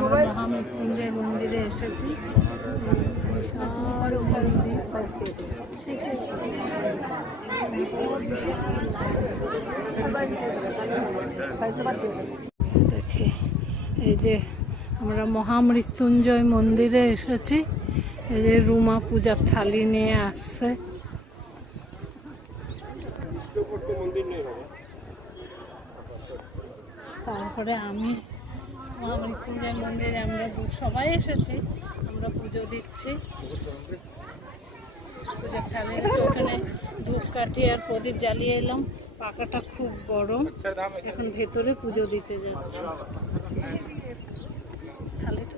আমরা মহামৃত্যুঞ্জয় মন্দিরে এসেছি। দেখে এই যে আমরা মহামৃত্যুঞ্জয় মন্দিরে এসেছি। এই যে রুমা পূজার থালি নিয়ে আসছে। তারপরে আমি মহামৃত্যুঞ্জয় মন্দিরে আমরা সবাই এসেছি, আমরা পুজো দিচ্ছি। পূজার থালি আছে, ওখানে ধূপকাঠি আর প্রদীপ জ্বালিয়ে এলাম। পাকাটা খুব গরম, এখন ভেতরে পুজো দিতে যাচ্ছি। থালিটা